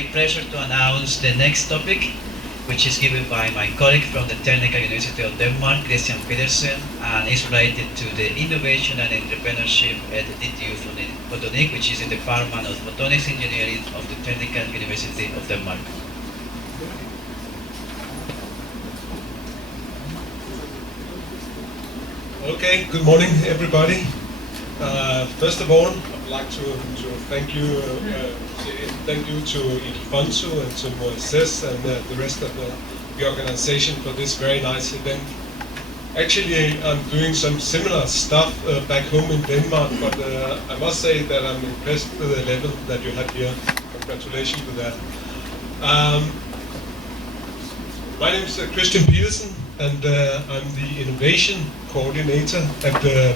Pleasure to announce the next topic, which is given by my colleague from the Technical University of Denmark, Christian Petersen, and is related to the innovation and entrepreneurship at the DTU Fotonik, which is the Department of Photonics Engineering of the Technical University of Denmark. Okay, good morning everybody. First of all, I'd like to thank you to Ilfonso and to Moises and the rest of the organization for this very nice event. Actually, I'm doing some similar stuff back home in Denmark, but I must say that I'm impressed with the level that you have here. Congratulations to that. My name is Christian Petersen, and I'm the innovation coordinator at the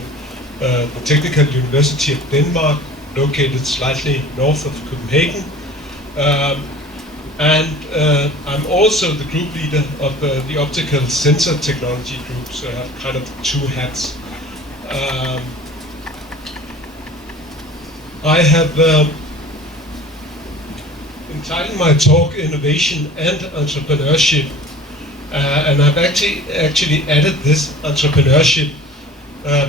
Technical University of Denmark, located slightly north of Copenhagen. I'm also the group leader of the optical sensor technology group, so I have kind of two hats. I have entitled my talk Innovation and Entrepreneurship, and I've actually added this entrepreneurship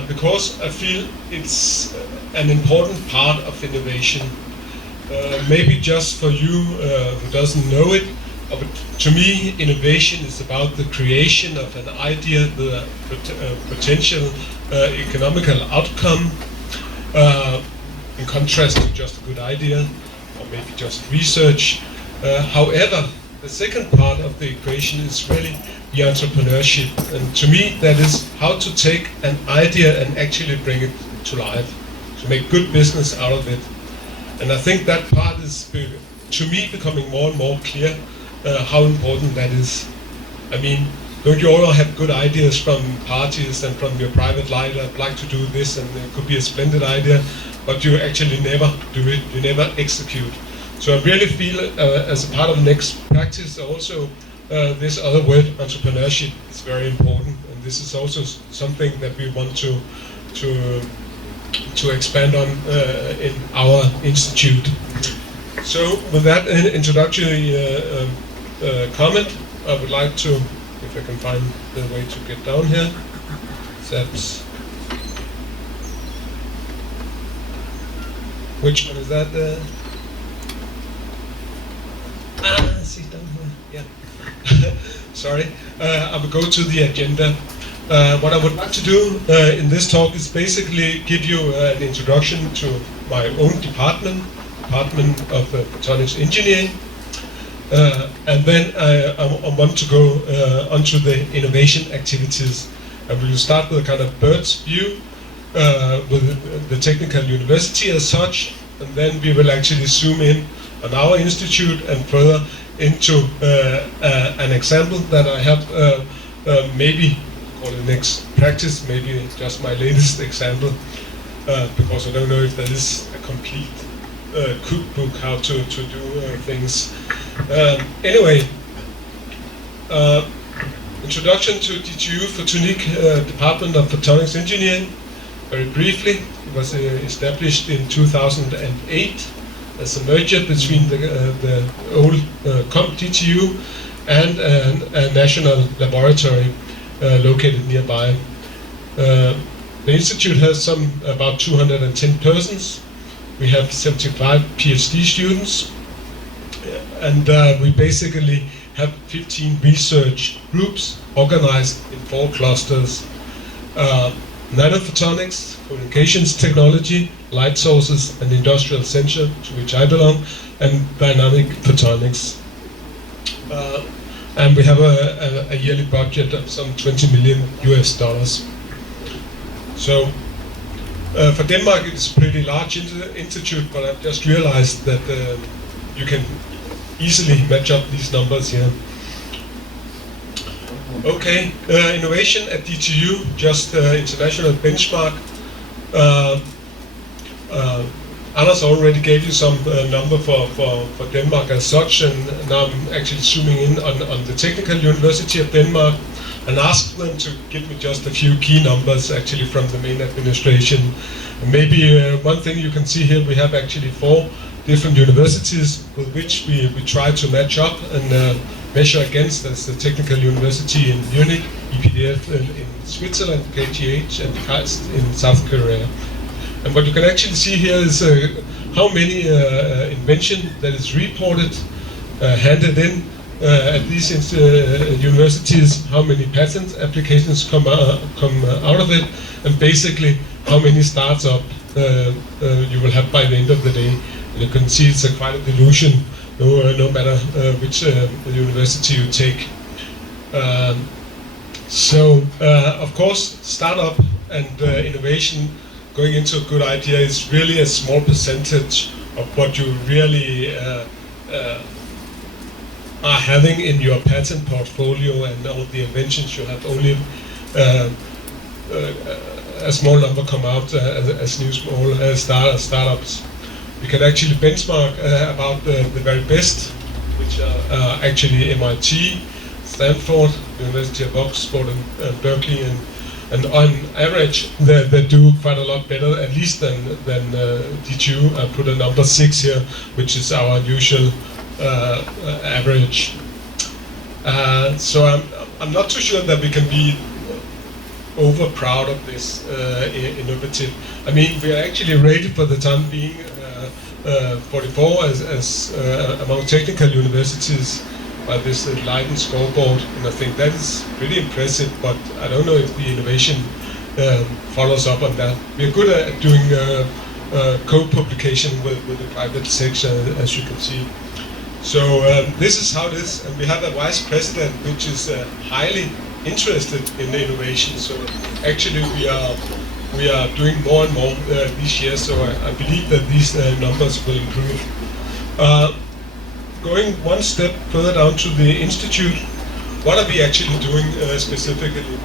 because I feel it's an important part of innovation. Maybe just for you who doesn't know it, but to me innovation is about the creation of an idea, the potential economical outcome, in contrast to just a good idea or maybe just research. However, the second part of the equation is really the entrepreneurship, and to me that is how to take an idea and actually bring it to life, to make good business out of it. And I think that part is, to me, becoming more and more clear how important that is. I mean, don't you all have good ideas from parties and from your private life? I'd like to do this, and it could be a splendid idea, but you actually never do it, you never execute. So I really feel, as a part of next practice, also this other word, entrepreneurship, is very important, and this is also something that we want to expand on in our institute. So, with that introductory comment, I would like to, if I can find the way to get down here. That's which one is that? See down here. Yeah. Sorry. I will go to the agenda. What I would like to do in this talk is basically give you an introduction to my own department of Photonics Engineering, and then I want to go onto the innovation activities. And we will start with a kind of bird's view with the Technical University as such, and then we will actually zoom in on our institute and further into an example that I have maybe for the next practice, maybe just my latest example, because I don't know if there is a complete cookbook how to do things. Anyway, introduction to DTU Fotonik, Department of Photonics Engineering. Very briefly, it was established in 2008 as a merger between the old DTU and a national laboratory located nearby. The institute has about 210 persons. We have 75 PhD students, and we basically have 15 research groups organized in 4 clusters: nanophotonics, communications technology, light sources and industrial sensor, to which I belong, and dynamic photonics. And we have a yearly budget of some $20 million US. So for Denmark it's a pretty large institute, but I've just realized that you can easily match up these numbers here. Okay, innovation at DTU, just international benchmark. Anders already gave you some number for Denmark as such, and now I'm actually zooming in on the Technical University of Denmark and asked them to give me just a few key numbers actually from the main administration. And maybe one thing you can see here, we have actually 4 different universities with which we try to match up and measure against. That's the Technical University in Munich, EPDF in Switzerland, KTH, and KAIST in South Korea. And what you can actually see here is how many invention that is reported, handed in at these universities, how many patent applications come out of it, and basically how many startups you will have by the end of the day. And you can see it's quite a delusion, no matter which university you take. Of course, startup and innovation going into a good idea is really a small percentage of what you really are having in your patent portfolio and all the inventions you have. Only a small number come out as new small startups. We can actually benchmark about the very best, which are actually MIT, Stanford, University of Oxford, and Berkeley, and on average they do quite a lot better, at least than DTU. I put a number 6 here, which is our usual average. So I'm not too sure that we can be over proud of this innovative. I mean, we are actually rated for the time being 44 as among technical universities by this Leiden scoreboard, and I think that is pretty impressive, but I don't know if the innovation follows up on that. We're good at doing co-publication with the private sector, as you can see. So this is how it is, and we have a vice president which is highly interested in innovation. So actually we are doing more and more this year. So I believe that these numbers will improve. Going one step further down to the institute, what are we actually doing specifically?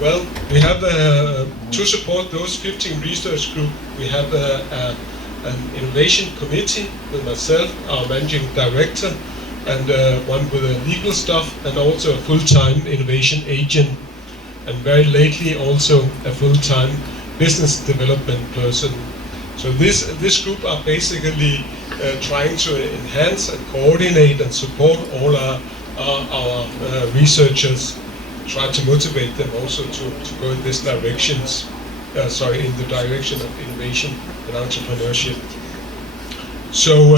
Well, we have to support those 15 research groups. We have an innovation committee with myself, our managing director, and one with legal stuff, and also a full-time innovation agent, and very lately also a full-time business development person. So this group are basically trying to enhance and coordinate and support all our researchers, try to motivate them also to go in this directions. In the direction of innovation and entrepreneurship. So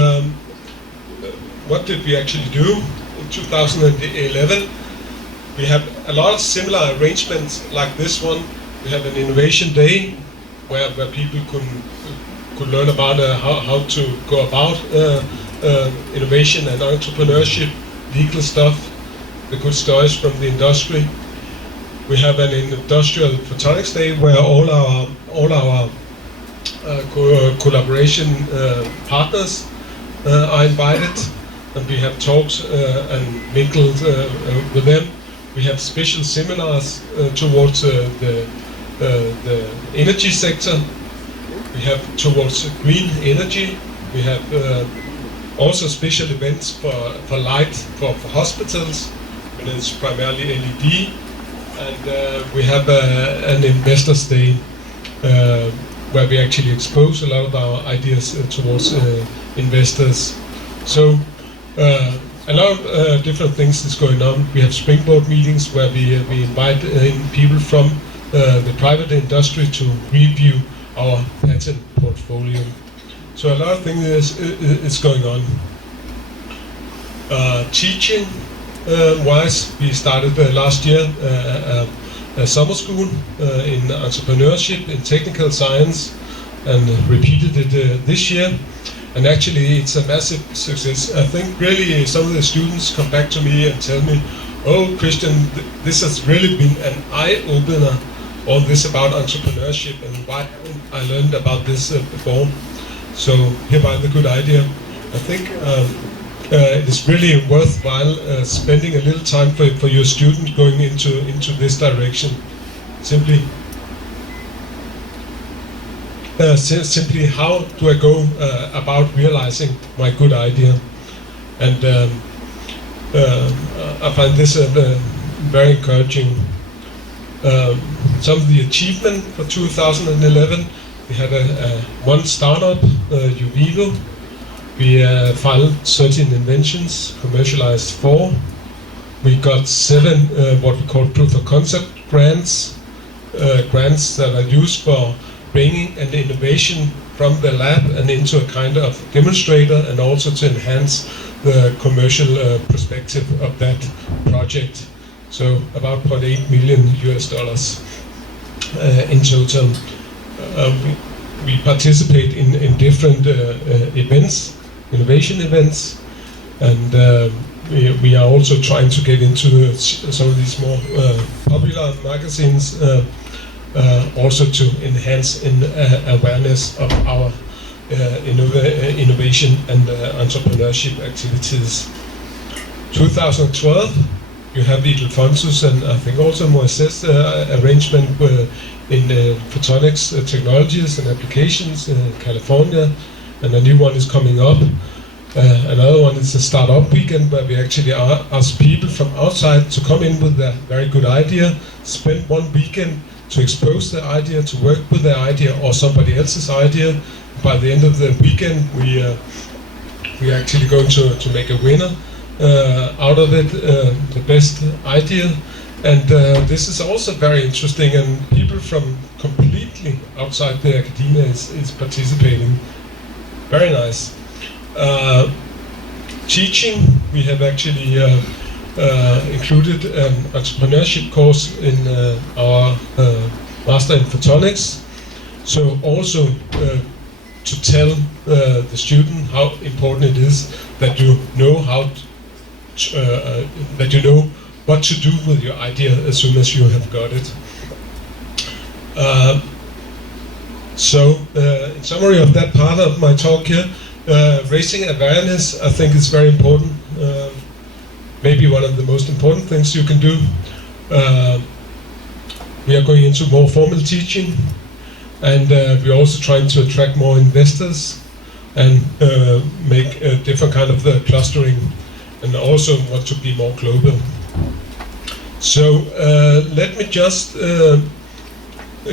what did we actually do? In 2011, we have a lot of similar arrangements like this one. We have an innovation day where people could learn about how to go about innovation and entrepreneurship, legal stuff, the good stories from the industry. We have an industrial photonics day where all our collaboration partners are invited, and we have talks and mingled with them. We have special seminars towards the energy sector. We have towards green energy. We have also special events for light for hospitals, and it's primarily LED. And we have an investors day where we actually expose a lot of our ideas towards investors. So a lot of different things is going on. We have springboard meetings where we invite in people from the private industry to review our patent portfolio. So a lot of things is going on. Teaching wise, we started last year a summer school in entrepreneurship, in technical science, and repeated it this year. And actually, it's a massive success. I think really some of the students come back to me and tell me, "Oh, Christian, this has really been an eye-opener, all this about entrepreneurship, and why haven't I learned about this before?" So hereby the good idea. I think it is really worthwhile spending a little time for your student going into this direction. Simply how do I go about realizing my good idea? And I find this very encouraging. Some of the achievement for 2011, we had one startup, Uvivo, We filed 13 inventions, commercialized 4. We got 7 what we call proof of concept grants, grants that are used for bringing an innovation from the lab and into a kind of demonstrator, and also to enhance the commercial perspective of that project. So about $0.8 million in total. We participate in different events, innovation events, and we are also trying to get into some of these more popular magazines, also to enhance awareness of our innovation and entrepreneurship activities. 2012, you have the Alphonsus and I think also Moises arrangement in photonics technologies and applications in California, and a new one is coming up. Another one is a startup weekend where we actually ask people from outside to come in with a very good idea, spend 1 weekend to expose their idea, to work with their idea or somebody else's idea. By the end of the weekend, we are actually going to make a winner out of it, the best idea. And this is also very interesting, and people from completely outside the academia is participating. Very nice. Teaching, we have actually included an entrepreneurship course in our Master in Photonics. So also to tell the student how important it is that you know that you know what to do with your idea as soon as you have got it. In summary of that part of my talk here, raising awareness, I think, is very important. Maybe one of the most important things you can do. We are going into more formal teaching, and we're also trying to attract more investors and make a different kind of clustering, and also want to be more global. So let me just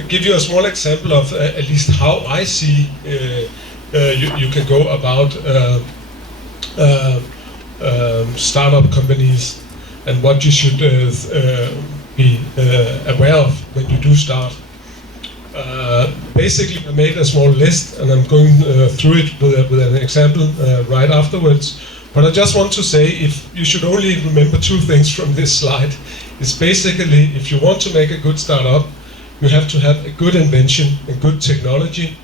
give you a small example of at least how I see you can go about startup companies and what you should be aware of when you do start. Basically, I made a small list, and I'm going through it with an example right afterwards. But I just want to say, if you should only remember 2 things from this slide, it's basically, if you want to make a good startup, you have to have a good invention, a good technology.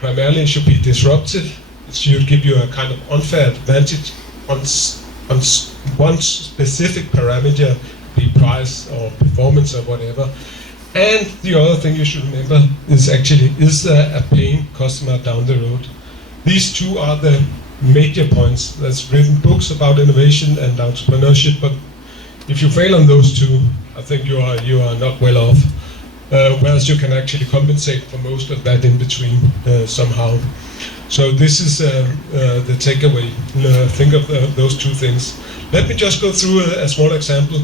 Primarily, it should be disruptive. It should give you a kind of unfair advantage on one specific parameter, be price or performance or whatever. And the other thing you should remember is actually, is there a paying customer down the road? These 2 are the major points. There's written books about innovation and entrepreneurship, but if you fail on those 2, I think you are not well off. Whereas you can actually compensate for most of that in between somehow. So this is the takeaway. Think of those 2 things. Let me just go through a small example.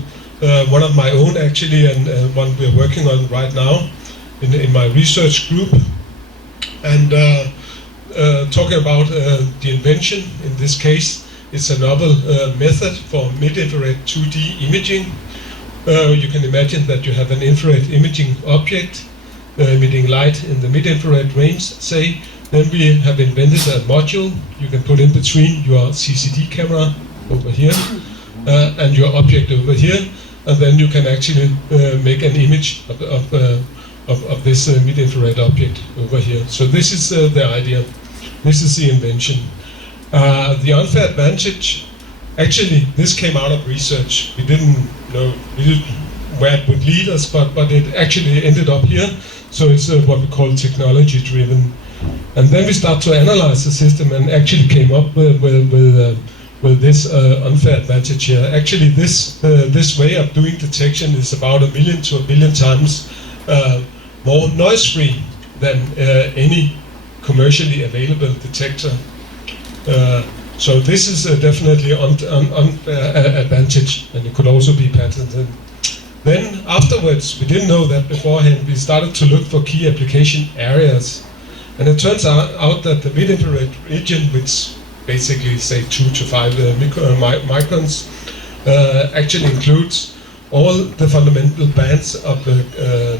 One of my own actually, and one we're working on right now in my research group. And talking about the invention, in this case, it's a novel method for mid-infrared 2D imaging. You can imagine that you have an infrared imaging object emitting light in the mid-infrared range, say. Then we have invented a module you can put in between your CCD camera over here and your object over here, and then you can actually make an image of this mid-infrared object over here. So this is the idea. This is the invention. The unfair advantage, actually, this came out of research. We didn't know where it would lead us, but it actually ended up here. So it's what we call technology-driven. And then we start to analyze the system and actually came up with this unfair advantage here. Actually, this way of doing detection is about 1 million to 1 billion times more noise-free than any commercially available detector. So this is definitely an unfair advantage, and it could also be patented. Then afterwards, we didn't know that beforehand, we started to look for key application areas. And it turns out that the mid-infrared region, which basically say 2 to 5 microns, actually includes all the fundamental bands of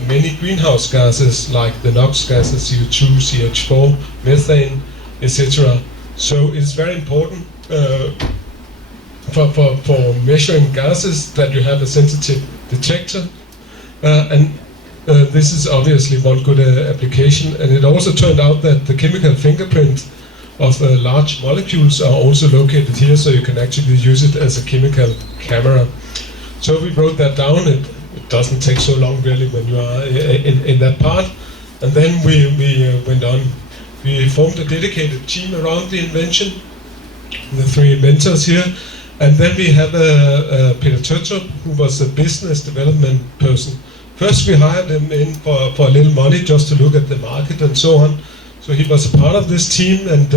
many greenhouse gases like the NOx gases, CO2, CH4, methane, etc. So it's very important for measuring gases that you have a sensitive detector, and this is obviously one good application. And it also turned out that the chemical fingerprint of large molecules are also located here, so you can actually use it as a chemical camera. So we wrote that down. It doesn't take so long really when you are in that part. And then we went on. We formed a dedicated team around the invention, the 3 inventors here. And then we had Peter Turtrup, who was a business development person. First we hired him in for a little money just to look at the market and so on. So he was a part of this team, and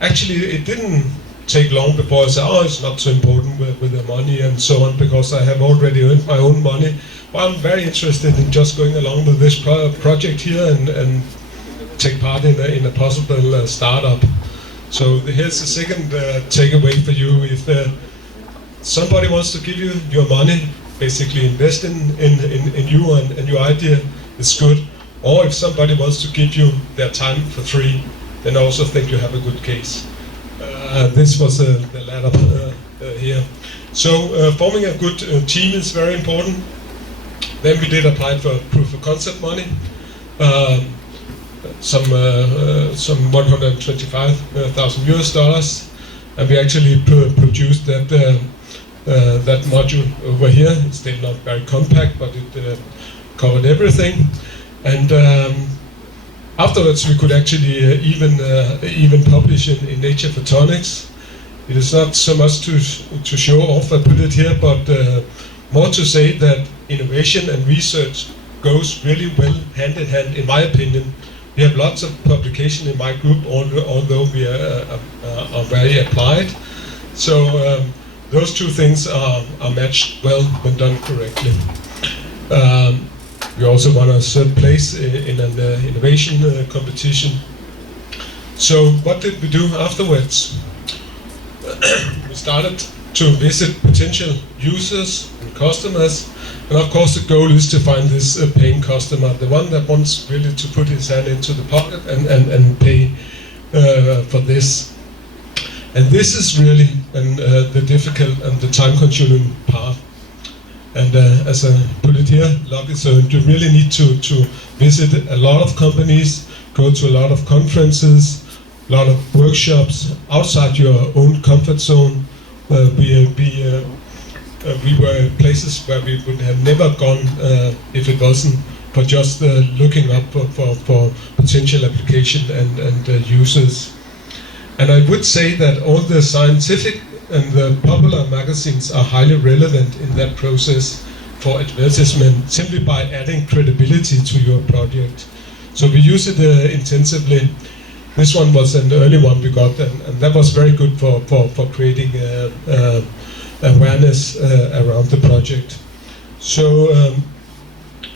actually it didn't take long before I said, oh, it's not so important with the money and so on, because I have already earned my own money. Well, I'm very interested in just going along with this project here and take part in a possible startup. So here's the second takeaway for you. If somebody wants to give you your money, basically invest in you and your idea, it's good. Or if somebody wants to give you their time for free, then I also think you have a good case. This was the latter here. So forming a good team is very important. Then we did apply for proof of concept money, some $125,000, and we actually produced that module over here. It's still not very compact, but it covered everything. And afterwards, we could actually even publish in Nature Photonics. It is not so much to show off, I put it here, but more to say that innovation and research goes really well hand in hand, in my opinion. We have lots of publication in my group, although we are very applied. So those two things are matched well when done correctly. We also won a third place in an innovation competition. So what did we do afterwards? We started to visit potential users and customers, and of course the goal is to find this paying customer, the one that wants really to put his hand into the pocket and pay for this. And this is really the difficult and the time-consuming part. And as I put it here, luck is earned. You really need to visit a lot of companies, go to a lot of conferences, a lot of workshops outside your own comfort zone. We were places where we would have never gone if it wasn't for just looking up for potential application and users. And I would say that all the scientific and the popular magazines are highly relevant in that process for advertisement, simply by adding credibility to your project. So we use it intensively. This one was an early one we got, and that was very good for creating awareness around the project. So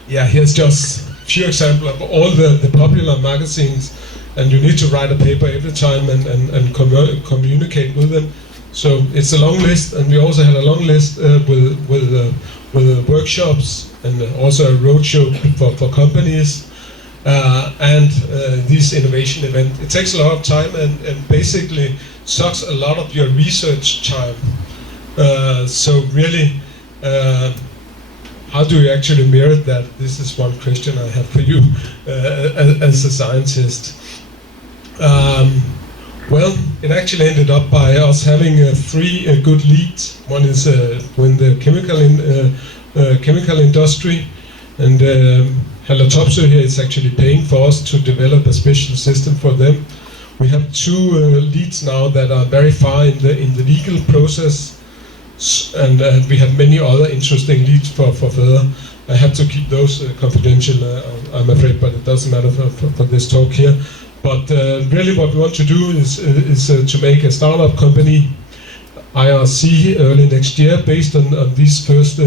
yeah, here's just a few examples of all the popular magazines, and you need to write a paper every time and communicate with them. So it's a long list, and we also had a long list with workshops and also a roadshow for companies and these innovation events. It takes a lot of time and basically sucks a lot of your research time. So really, how do you actually merit that? This is one question I have for you as a scientist. Well, it actually ended up by us having 3 good leads. One is when the chemical industry, and Hallertopsø here is actually paying for us to develop a special system for them. We have 2 leads now that are very far in the legal process, and we have many other interesting leads for further. I have to keep those confidential, I'm afraid, but it doesn't matter for this talk here. But really what we want to do is to make a startup company, IRC, early next year, based on these first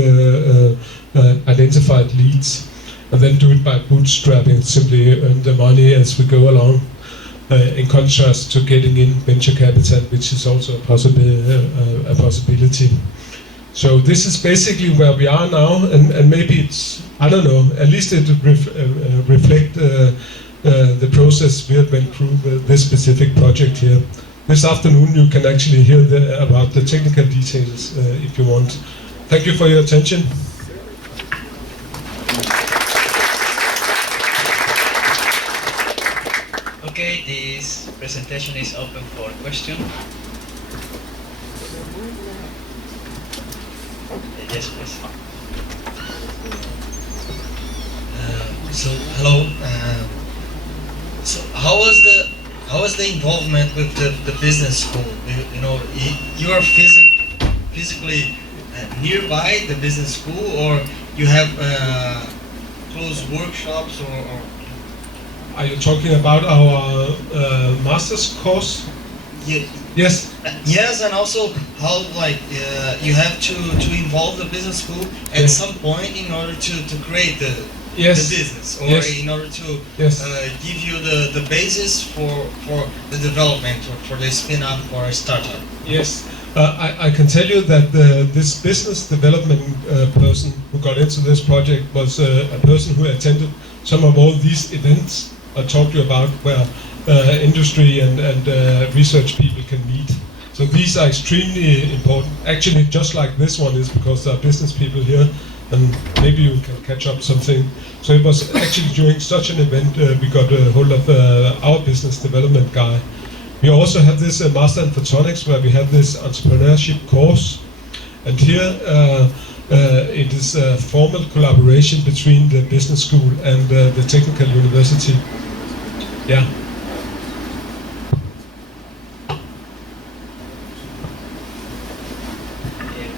identified leads, and then do it by bootstrapping, simply earn the money as we go along. in contrast to getting in venture capital, which is also a possibility. So this is basically where we are now, and maybe it's, I don't know, at least it reflect the process we have been through with this specific project here. This afternoon you can actually hear about the technical details if you want. Thank you for your attention. Okay, this presentation is open for question. Yes, please. So hello. So how was the involvement with the business school? You know, you are physically nearby the business school, or you have closed workshops, or Are you talking about our master's course? yeah, Yes. yes, and also how you have to involve the business school at Yes. some point in order to create the Yes. business, or Yes. in order to Yes. give you the basis for the development, or for the spin-off or a startup. Yes. I can tell you that this business development person who got into this project was a person who attended some of all these events I talked to you about, where industry and research people can meet. So these are extremely important. Actually, just like this one is, because there are business people here, and maybe you can catch up something. So it was actually during such an event we got a hold of our business development guy. We also have this Master in Photonics, where we have this entrepreneurship course, and here it is a formal collaboration between the business school and the technical university. Yeah.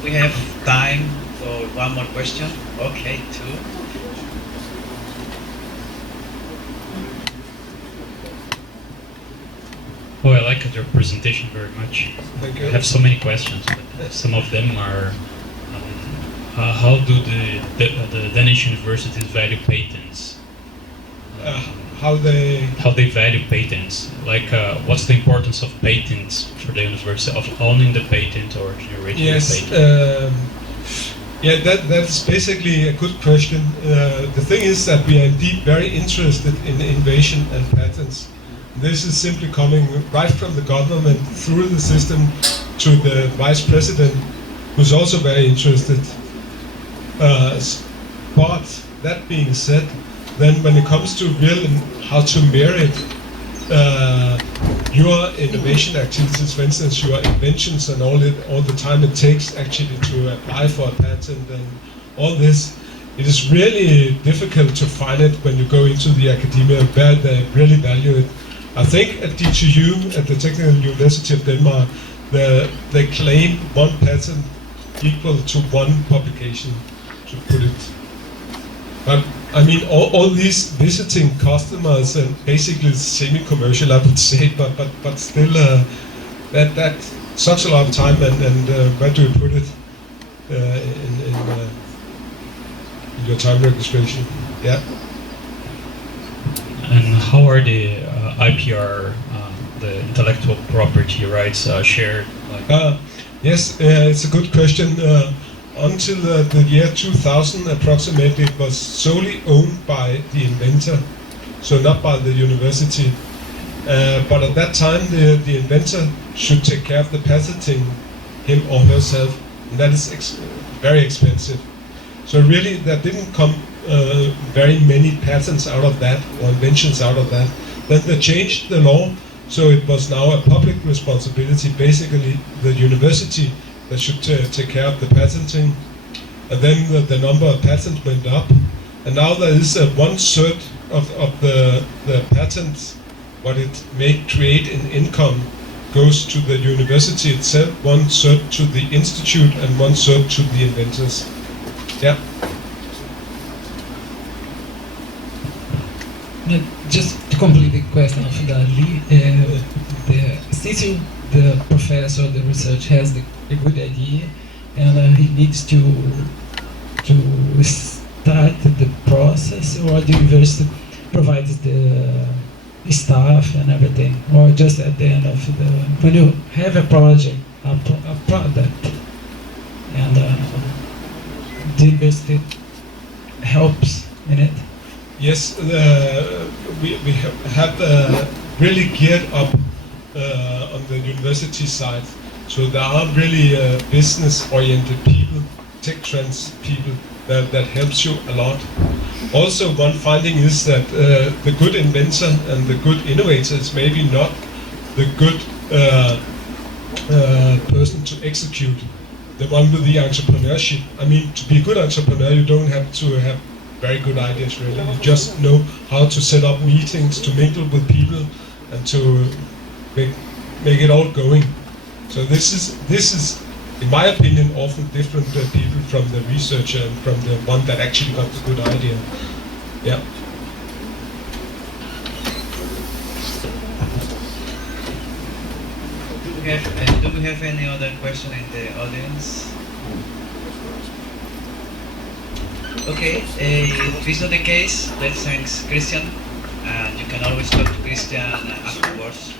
We have time for one more question. Okay, two. Oh, I like your presentation very much. Thank I you. have so many questions, but some of them are how do the Danish universities value patents? How How they value patents? Like, what's the importance of patents for the university, of owning the patent or generating Yes. the patent? Yeah, that's basically a good question. The thing is that we are indeed very interested in innovation and patents. This is simply coming right from the government through the system to the vice president, who's also very interested. But that being said, then when it comes to how to merit your innovation activities, for instance, your inventions and all the time it takes actually to apply for a patent and all this, it is really difficult to find it when you go into the academia where they really value it. I think at DTU, at the Technical University of Denmark, they claim one patent equal to one publication, to put it. But I mean, all these visiting customers and basically semi-commercial, I would say, but still, that such a lot of time, and where do you put it in your time registration? Yeah. And how are the IPR, the intellectual property rights, shared? Like, Yes, it's a good question. Until the year 2000, approximately, it was solely owned by the inventor, so not by the university. But at that time, the inventor should take care of the patenting, him or herself, and that is very expensive. So really, there didn't come very many patents out of that, or inventions out of that. Then they changed the law, so it was now a public responsibility, basically the university that should take care of the patenting. And then the number of patents went up, and now there is 1/3 of the patents, what it may create in income, goes to the university itself, 1/3 to the institute, and 1/3 to the inventors. Yeah. Just to complete the question of since the professor, the research has a good idea, and he needs to start the process, or the university provides the staff and everything, or just at the end of the when you have a project, a product, and the university helps in it. Yes, we have really geared up on the university side. So there are really business-oriented people, tech trends people that helps you a lot. Also, one finding is that the good inventor and the good innovator is maybe not the good person to execute, the one with the entrepreneurship. I mean, to be a good entrepreneur, you don't have to have very good ideas really. You just know how to set up meetings, to mingle with people, and to make it all going. So this is, in my opinion, often different people from the researcher and from the one that actually got the good idea. Yeah. Do we have any other question in the audience? Okay, if this is not the case, let's thank Christian, and you can always talk to Christian afterwards.